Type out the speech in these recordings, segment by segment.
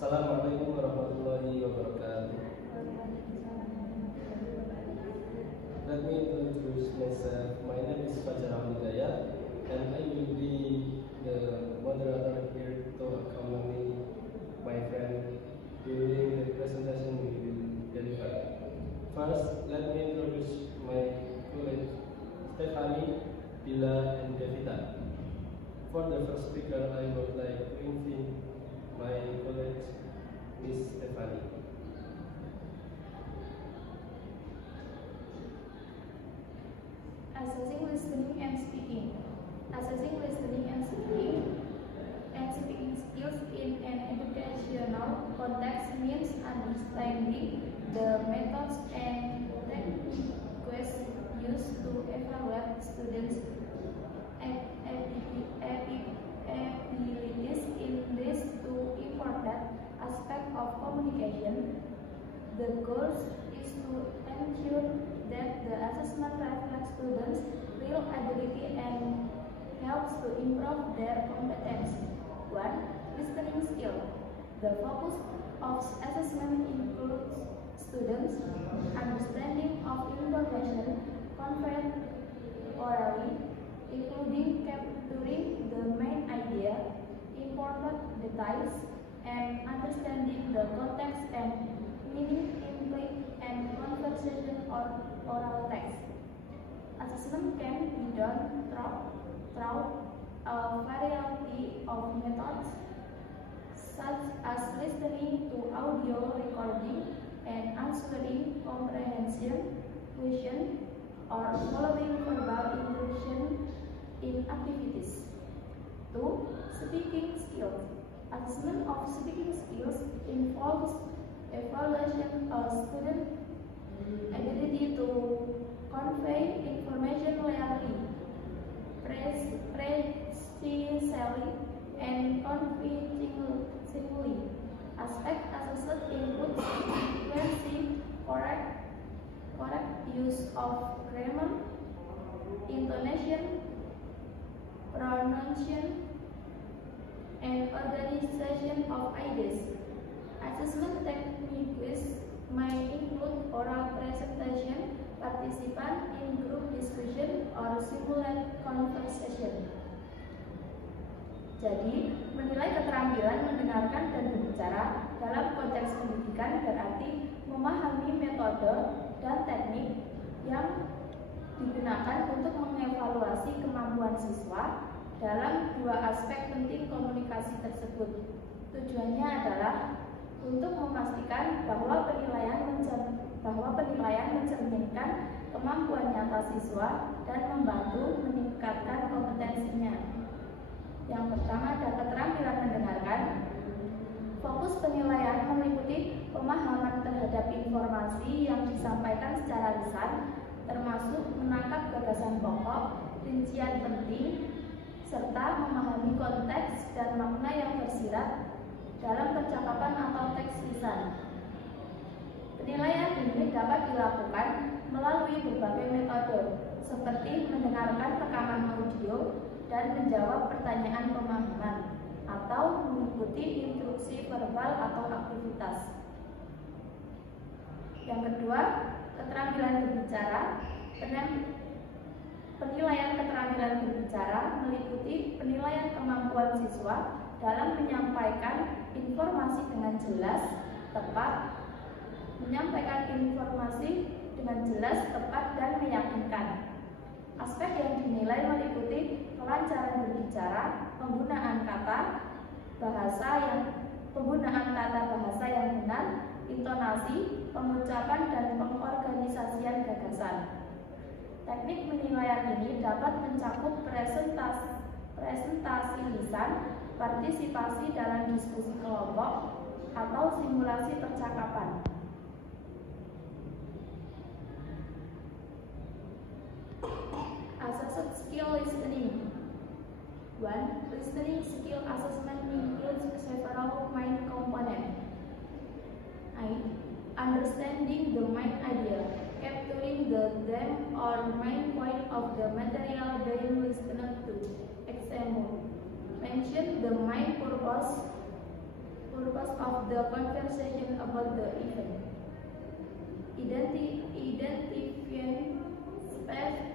Assalamualaikum warahmatullahi wabarakatuh. Let me introduce myself. My name is Fajar Hamidaya, and I will be the moderator here to accompany my friend during the presentation we will deliver. First, let me introduce my colleagues Stephanie, Bila, and Devita. For the first speaker, I would like to invite my colleague, Miss Stephanie. Assessing listening and speaking. Assessing listening and speaking skills in an educational context means understanding the methods and techniques used to evaluate students' abilities in these two important aspects of communication. The goal is to ensure that the assessment reflects students' real ability and helps to improve their competence. 1. Listening skill. The focus of assessment includes students' understanding of information conveyed orally, including capturing the main idea, important details, and understanding the context and meaning implied and conversation or oral text. Assessment can be done through a variety of methods, such as listening to audio recording and answering comprehension questions or following verbal instruction in activities. 2. Speaking skills. Assessment of speaking skills involves evaluation of student ability to convey information clearly, precisely, and convincingly. Aspects assessed include fluency, correct use of grammar, intonation, pronunciation, and organization of ideas. Assessment techniques may include oral presentation, participant in group discussion, or simulate conversation. Jadi, menilai keterampilan mendengarkan dan berbicara dalam konteks pendidikan berarti memahami metode dan teknik yang digunakan untuk mengevaluasi kemampuan siswa dalam dua aspek penting komunikasi tersebut. Tujuannya adalah untuk memastikan bahwa penilaian mencerminkan kemampuan nyata siswa dan membantu meningkatkan kompetensinya. Yang pertama adalah keterampilan mendengarkan. Fokus penilaian meliputi pemahaman terhadap informasi yang disampaikan secara lisan, termasuk menangkap gagasan pokok, rincian penting, serta memahami konteks dan makna yang tersirat dalam percakapan atau teks lisan. Penilaian ini dapat dilakukan melalui berbagai metode, seperti mendengarkan rekaman audio dan menjawab pertanyaan pemahaman, atau mengikuti instruksi verbal atau aktivitas. Yang kedua, keterampilan berbicara. Penilaian keterampilan berbicara meliputi penilaian kemampuan siswa dalam menyampaikan informasi dengan jelas, tepat, dan meyakinkan. Aspek yang dinilai meliputi kelancaran berbicara, penggunaan kata bahasa yang benar, intonasi, pengucapan, dan pengorganisasian gagasan. Teknik penilaian ini dapat mencakup presentasi lisan, partisipasi dalam diskusi kelompok, atau simulasi percakapan. Assessed skill listening. 1. Listening skill assessment includes several main components. Understanding the main idea, capturing the theme or main point of the material being listened to. Example: mention the main purpose purpose of the conversation about the event. Identifying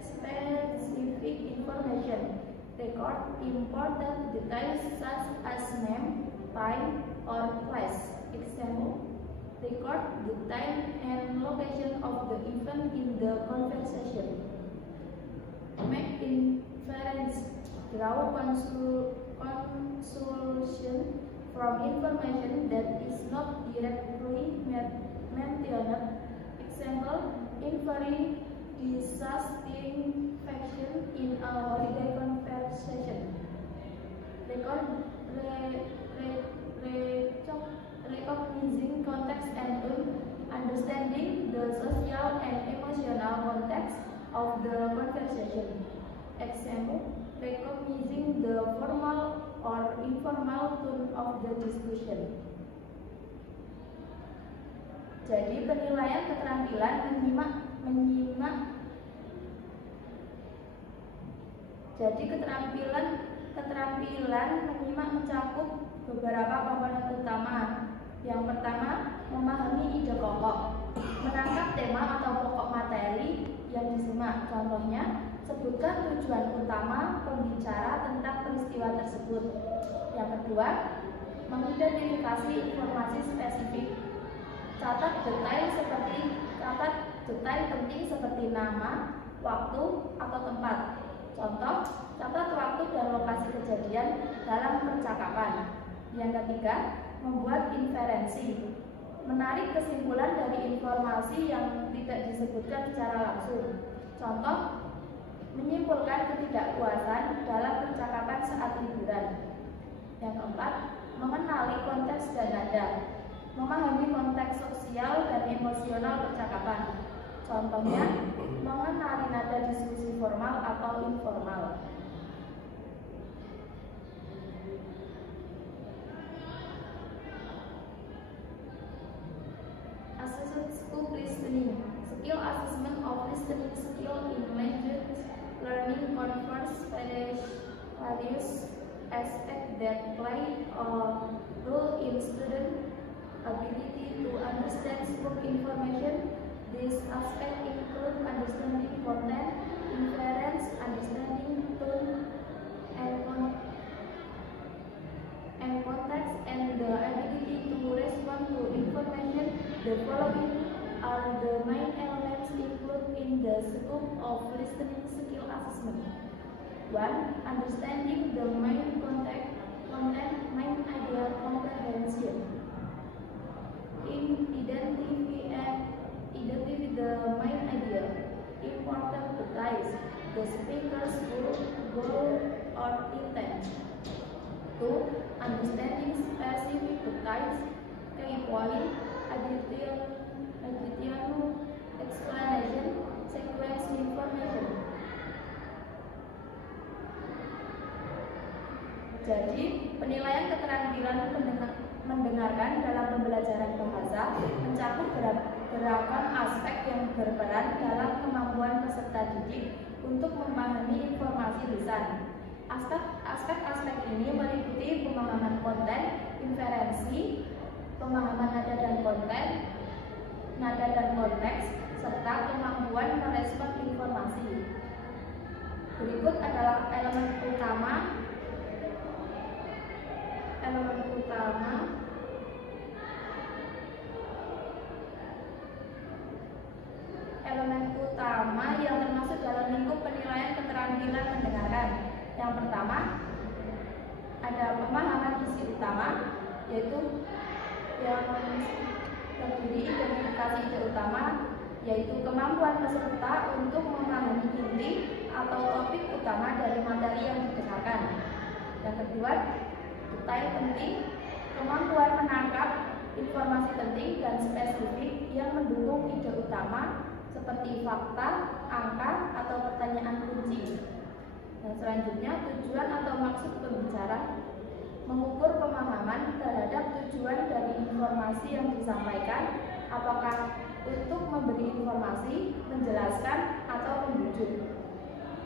specific information. Record important details such as name, time, or place. Example, record the time and location of the event in the conversation. Make inference. Draw conclusion from information that is not directly mentioned. Example, inferring dissatisfaction in a holiday conversation. Recognizing context and tone, understanding the social and emotional context of the conversation. Example, recognizing the formal or informal tone of the discussion. Jadi penilaian keterampilan keterampilan menyimak mencakup beberapa komponen utama. Yang pertama, memahami ide pokok, menangkap tema atau pokok materi yang disimak. Contohnya, sebutkan tujuan utama pembicara tentang peristiwa tersebut. Yang kedua, mengidentifikasi informasi spesifik. Catat detail penting seperti nama, waktu, atau tempat. Contoh, catat waktu dan lokasi kejadian dalam percakapan. Yang ketiga, membuat inferensi. Menarik kesimpulan dari informasi yang tidak disebutkan secara langsung. Contoh, menyimpulkan ketidakpuasan dalam percakapan saat liburan. Yang keempat, mengenali konteks dan nada. Memahami konteks sosial dan emosional percakapan. Contohnya, mengenali nada diskusi formal atau informal. Assessment listening. Skill assessment of listening skill in language learning covers various aspects that play a role in student ability to understand spoken information. These aspects include understanding content, inference, understanding tone and context, and the ability to respond to information. The following are the main elements included in the scope of listening skill assessment. 1. Understanding the main content, main idea comprehension. Identify the main idea, important details, the speaker's goal or intent. 2. Understanding specific details, key point, additional explanation, sequence information. Jadi, penilaian keterampilan mendengarkan dalam pembelajaran bahasa mencakup beragam aspek yang berperan dalam kemampuan peserta didik untuk memahami informasi lisan. Aspek-aspek ini meliputi pemahaman konten, inferensi, pemahaman nada dan konteks, serta kemampuan merespon informasi. Berikut adalah elemen utama yang termasuk dalam lingkup penilaian keterampilan mendengarkan. Yang pertama, ada pemahaman isi utama, yaitu yang terdiri identifikasi ide utama, yaitu kemampuan peserta untuk memahami inti atau topik utama dari materi yang didengarkan. Yang kedua, detail penting, kemampuan menangkap informasi penting dan spesifik yang mendukung ide utama seperti fakta, angka, atau pertanyaan kunci. Dan selanjutnya, tujuan atau maksud pembicara, mengukur pemahaman terhadap tujuan dari informasi yang disampaikan, apakah untuk memberi informasi, menjelaskan, atau membujuk.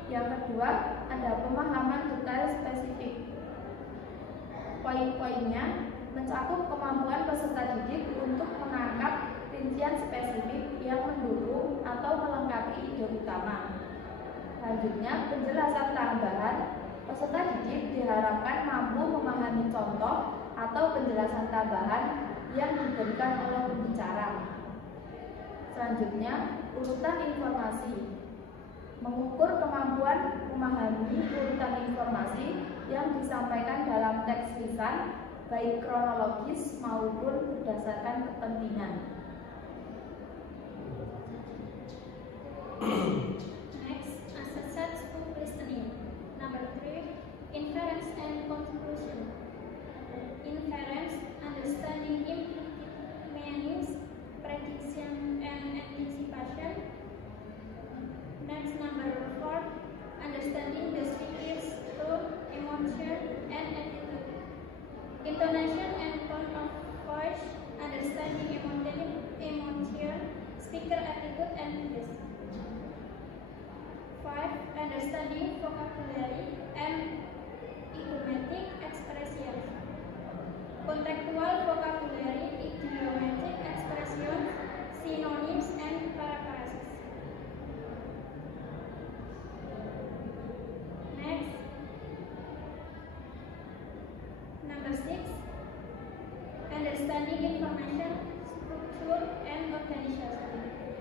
Yang kedua, ada pemahaman detail spesifik. Poin-poinnya mencakup kemampuan peserta didik untuk menangkap rincian spesifik yang mendukung atau melengkapi ide utama. Selanjutnya, penjelasan tambahan. Peserta didik diharapkan mampu memahami contoh atau penjelasan tambahan yang diberikan oleh pembicara. Selanjutnya, urutan informasi. Mengukur kemampuan memahami urutan informasi yang disampaikan dalam teks lisan, baik kronologis maupun berdasarkan kepentingan. Next, assessment of listening. Number 3, inference and conclusion. Inference, understanding implicit meanings, prediction and anticipation. Next, number 4, understanding the speaker's tone, emotion, and attitude. Intonation and tone of voice, understanding emotion, speaker attitude, and pace. 5. Understanding vocabulary and idiomatic expressions. Contextual vocabulary, idiomatic expressions, synonyms, and paraphrases. Next, number 6, understanding information structure and organization.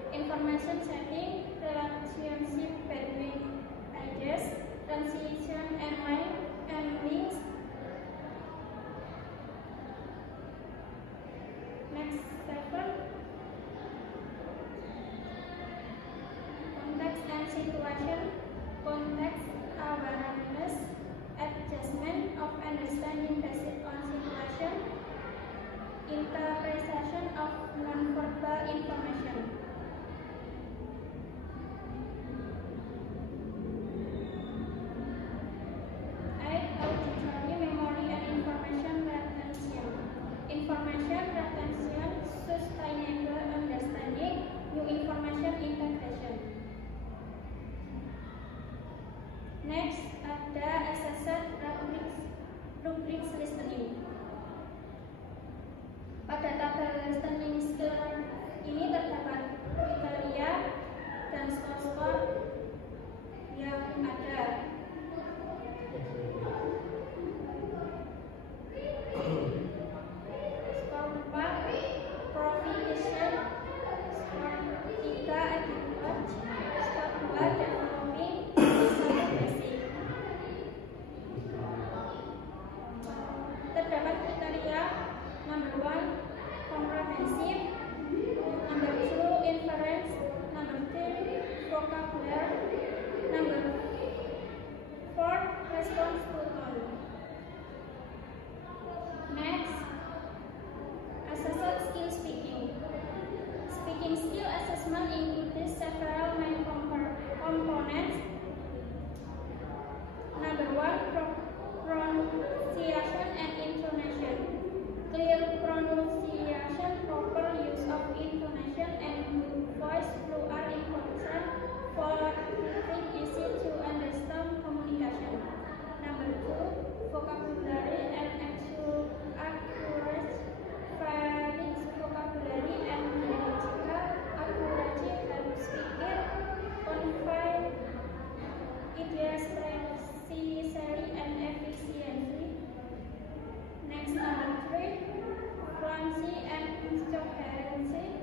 Information setting, relationship between ideas, transition and links. Next, 7, context and situation, context awareness, adjustment of understanding based on situation, interpretation of nonverbal information. Auditory memory and information retention. Information retention, sustainable understanding, new information integration. Next, ada assessment rubrics listening. Pada tabel listening skill ini terdapat kriteria dan skor-skor yang ada. Skor 4, proficiency, skor 3, adequate, skor 2, developing, skor basic. Terdapat kriteria number 1, comprehensive, number 2, inference, number 3, vocabulary, number 4, response to tone. Next, assessment skill speaking. Speaking skill assessment includes several main components. Number 1, pronunciation and intonation. Clear pronunciation, proper use of intonation, and good voice flow are important for easy to understand communication. Number 2, vocabulary and accurate, valid vocabulary and grammatical accuracy help speaker convey ideas precisely and efficiently. Next, number 3, fluency and coherency.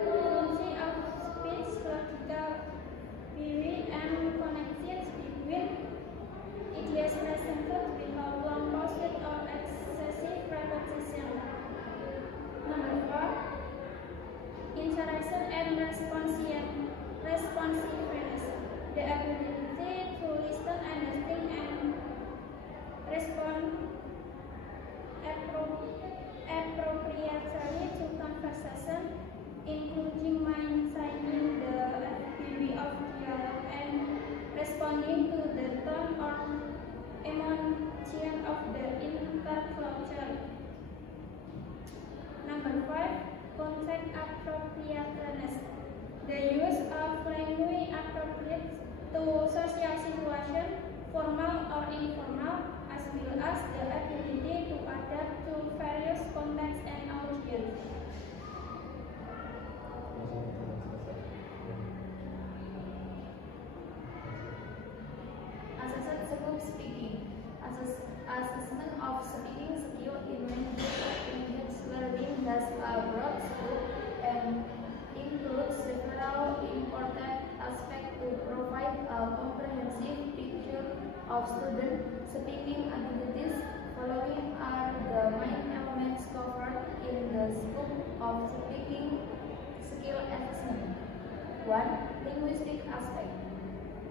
Fluency of speech, logical theory, and connections between ideas presented without long pauses or excessive repetition. Number 4, interaction and responsiveness. The ability to listen, understand, and respond appropriately to conversation, including maintaining the theory of dialogue and responding to the tone or emotion of the interlocutor. Number 5, context appropriateness. The use of language appropriate to social situation, formal or informal, as well as the ability to adapt to various contexts and audiences. Assessment scope speaking. Assessment of speaking skill in language learning has a broad scope and includes several important aspects to provide a comprehensive picture of student speaking abilities. Following are the main elements covered in the scope of speaking skill assessment. 1. Linguistic aspect.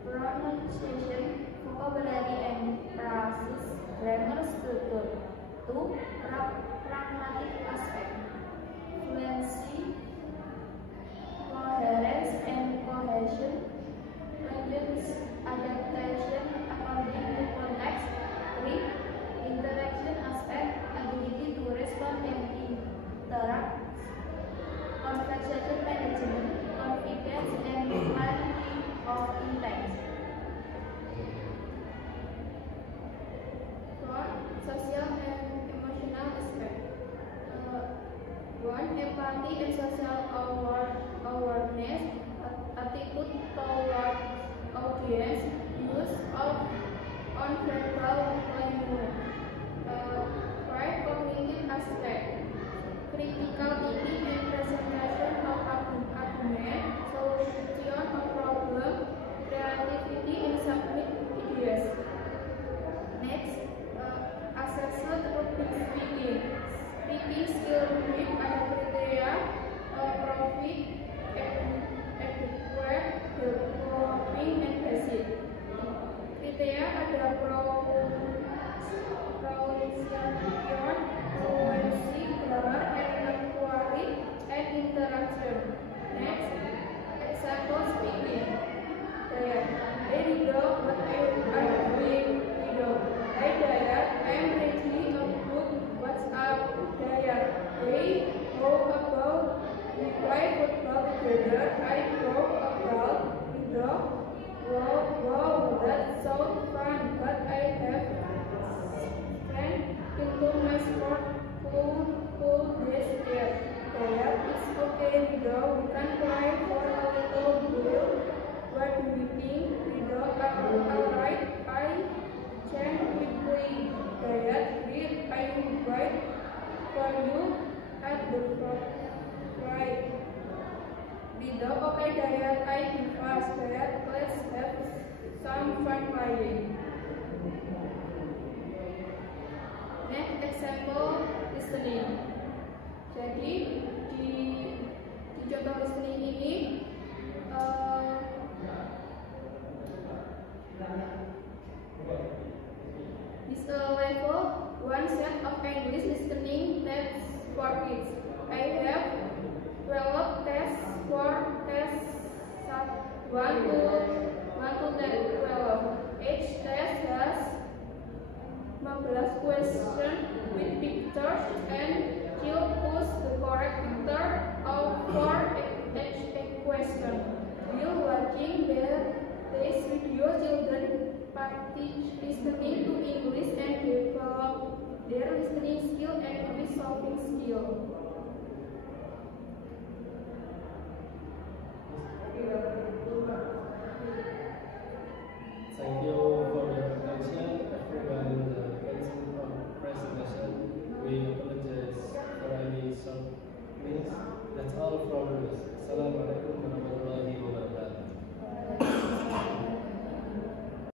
Pronunciation, vocabulary and phrases, grammar structure. 2. Pragmatic aspect. Fluency, coherence and cohesion, language adaptation according to context. 3. Interaction aspect, ability to respond and interact. Conversation management, confidence and clarity of intent. 4. Social and emotional aspect. 1. Empathy and social awareness, attitude toward audience, use of non-verbal language. 5. Cognitive aspect. Critical thinking and presentation of argument, solution of problem, creativity in submit ideas. Next, assessment public speaking. Speaking skill with ada kriteria profit, adequate, developing, and basic. Kriteria ada pronunciation, fluency, grammar, and inquiry, and interaction. Next, example speaking. Hey Rido, what are you doing? Rido. Hey Dayat, I'm reading a book. What's up, Dayat? Hey, how about we play football together? I wrote about Rido. Wow, that sounds fun, but I have spent into my sport full days there. Dayat, it's okay, Rido. We can play for a little while. What do you think? Rido, alright, I can quickly. Dayat, I will wait for you at the front. Right. Rido, okay, Dayat, I be fast. Dayat, let's have some fun playing. Next example, listening. Jadi di contoh listening ini this level 1 set of English listening tests for kids. I have 12 tests for tests 1 to 12. Each test has 15 questions with pictures and you choose the correct picture for each question. While watching this video, children practice listening to English and develop their listening skill and quiz solving skill. Thank you for your attention, everyone in the presentation. We apologize for any short miss. That's all.